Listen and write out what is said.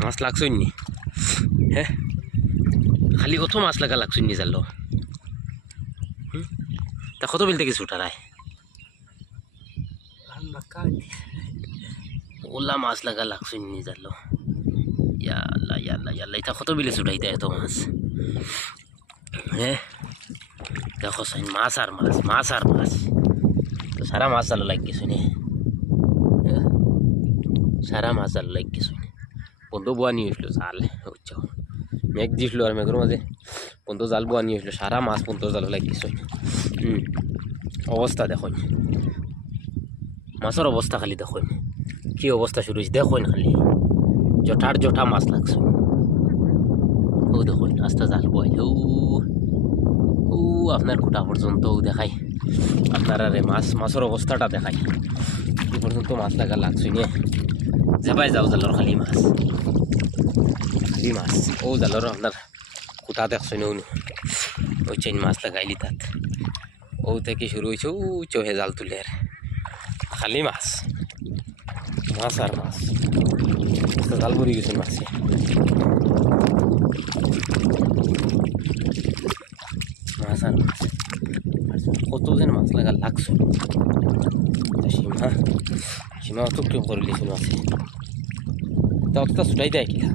মাছ লাগছই নি হ্যাঁ খালি কত মাছ লাগা লাগছই নি জাল তা কত বিল থেকে ছুটা রায় ওলা মাছ লাগা লাগছই নি জাল ইয়াল্লা ইয়াল্লা ইয়াল্লা এটা কত বিলে ছুটাইতে এত মাছ হ্যাঁ দেখো সাইন মাছ আর মাছ মাছ আর মাছ তো সারা মাছ জাল লাগ গেছে নি সারা মাছ জাল লাগ গেছে বন্ধু বুয়া নিয়ে আসলো জাল বুঝছো মেঘ দিছিল আর মেঘের মাঝে বন্ধু জাল বুয়া নিয়ে আসলো সারা মাছ বন্ধু জাল লাগ গেছে অবস্থা দেখুন মাছের অবস্থা খালি দেখুন কি অবস্থা শুরু হয়েছে দেখুন খালি জঠার জঠা মাছ লাগছে ও দেখুন আস্তে জাল বয় ও আপনার খুঁটা পর্যন্ত দেখাই আপনার আরে মাছের অবস্থাটা দেখাই এই পর্যন্ত মাছ লাগা লাগছে নিয়ে যাবাই যাও জালর খালি মাছ ও জালর আপনার খুঁটা দেখছো নি ওই চেন মাছ লাগাইলি তাত ও থেকে শুরু হয়েছে ও চোহে জাল তুলে আর খালি মাছ মাছ আর মাছ জাল পরি গেছে মাছে মাছ আর মাছ কত যেন মাছ লাগা লাগছে সীমা অত কেউ করে লিখছিল মাছে তা অতটা ছুটাই দেয় কিনা